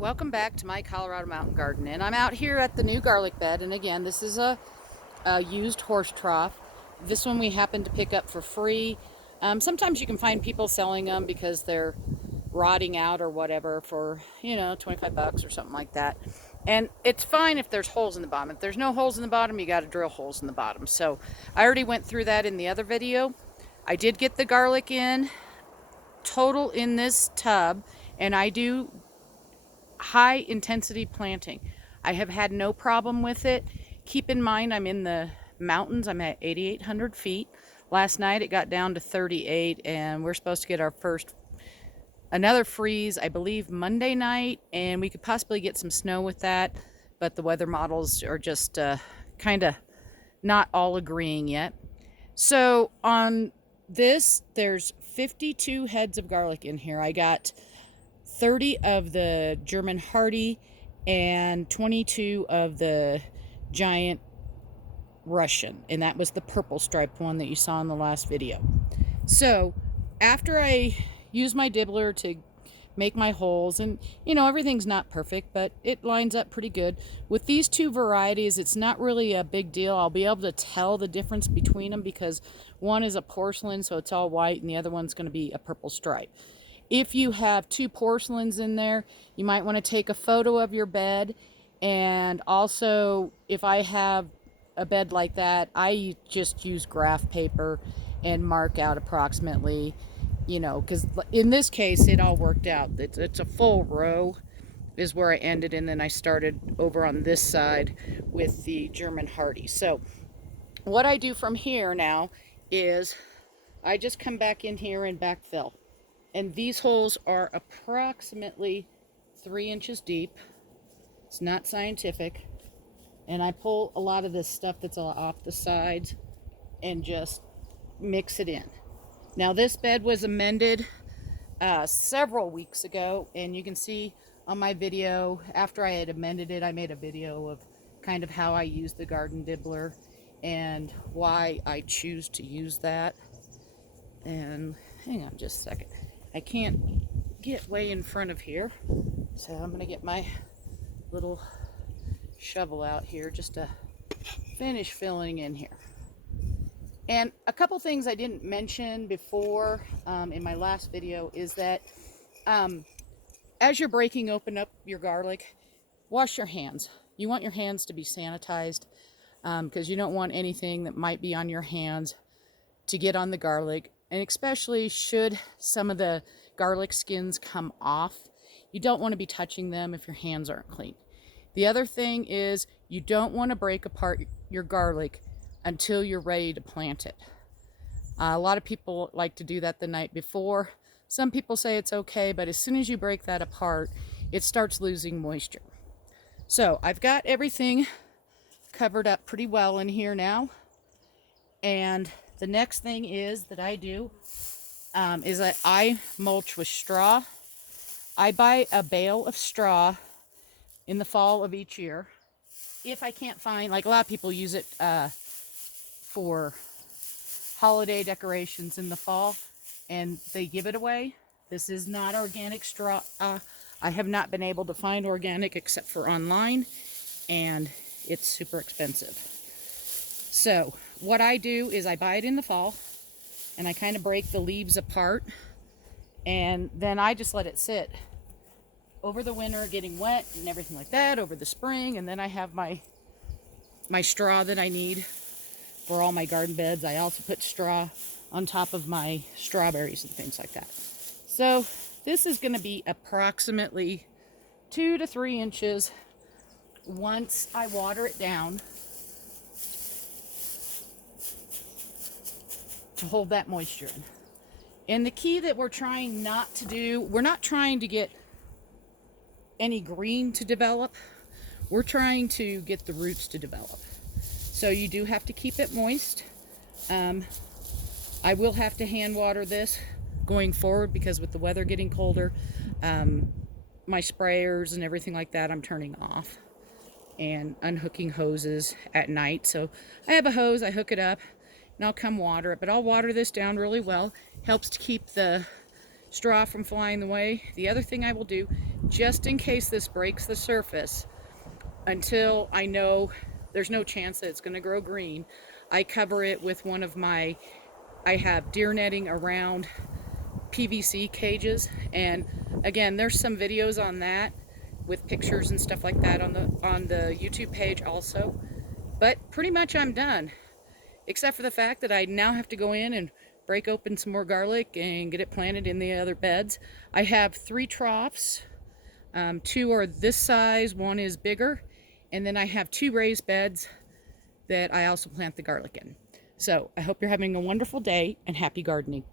Welcome back to my Colorado mountain garden, and I'm out here at the new garlic bed. And again, this is a used horse trough. This one we happened to pick up for free. Sometimes you can find people selling them because they're rotting out or whatever for 25 bucks or something like that. And it's fine if there's holes in the bottom. If there's no holes in the bottom, you got to drill holes in the bottom. So I already went through that in the other video. I did get the garlic in total in this tub, and I do high intensity planting. I have had no problem with it. Keep in mind, I'm in the mountains. I'm at 8,800 feet. Last night it got down to 38, and we're supposed to get our first another freeze, I believe, Monday night, and we could possibly get some snow with that, but the weather models are just kind of not all agreeing yet. So on this, there's 52 heads of garlic in here. I got 30 of the German hardy and 22 of the giant Russian, and that was the purple striped one that you saw in the last video. So after I use my dibbler to make my holes, and everything's not perfect, but it lines up pretty good. With these two varieties, it's not really a big deal. I'll be able to tell the difference between them because one is a porcelain, so it's all white, and the other one's going to be a purple stripe. If you have two porcelains in there, you might want to take a photo of your bed. And also, if I have a bed like that, I just use graph paper and mark out approximately, because in this case, it all worked out. It's a full row is where I ended, and then I started over on this side with the German hardy. So what I do from here now is I just come back in here and backfill. And these holes are approximately 3 inches deep. It's not scientific. And I pull a lot of this stuff that's off the sides and just mix it in. Now this bed was amended several weeks ago, and you can see on my video, after I had amended it, I made a video of kind of how I use the garden dibbler and why I choose to use that. And hang on just a second. I can't get way in front of here, so I'm going to get my little shovel out here just to finish filling in here. And a couple things I didn't mention before in my last video is that as you're breaking open up your garlic, wash your hands. You want your hands to be sanitized because you don't want anything that might be on your hands to get on the garlic. And especially should some of the garlic skins come off, you don't want to be touching them if your hands aren't clean. The other thing is you don't want to break apart your garlic until you're ready to plant it. A lot of people like to do that the night before. Some people say it's okay, but as soon as you break that apart, it starts losing moisture. So I've got everything covered up pretty well in here now. And the next thing is that I do is that I mulch with straw. I buy a bale of straw in the fall of each year. If I can't find, like a lot of people use it for holiday decorations in the fall, and they give it away. This is not organic straw. I have not been able to find organic except for online, and it's super expensive. So what I do is I buy it in the fall, and I kind of break the leaves apart, and then I just let it sit over the winter, getting wet and everything like that, over the spring, and then I have my straw that I need for all my garden beds. I also put straw on top of my strawberries and things like that. So this is going to be approximately 2 to 3 inches once I water it down to hold that moisture in. And the key that we're trying not to do, we're not trying to get any green to develop. We're trying to get the roots to develop. So you do have to keep it moist. I will have to hand water this going forward because with the weather getting colder, my sprayers and everything like that I'm turning off and unhooking hoses at night. So I have a hose, I hook it up, and I'll come water it. But I'll water this down really well. Helps to keep the straw from flying away. The other thing I will do just in case this breaks the surface. Until I know there's no chance that it's going to grow green, I cover it with one of my, I have deer netting around PVC cages. And again, there's some videos on that with pictures and stuff like that on the YouTube page also. But pretty much I'm done, except for the fact that I now have to go in and break open some more garlic and get it planted in the other beds. I have 3 troughs. 2 are this size, 1 is bigger, and then I have 2 raised beds that I also plant the garlic in. So I hope you're having a wonderful day and happy gardening.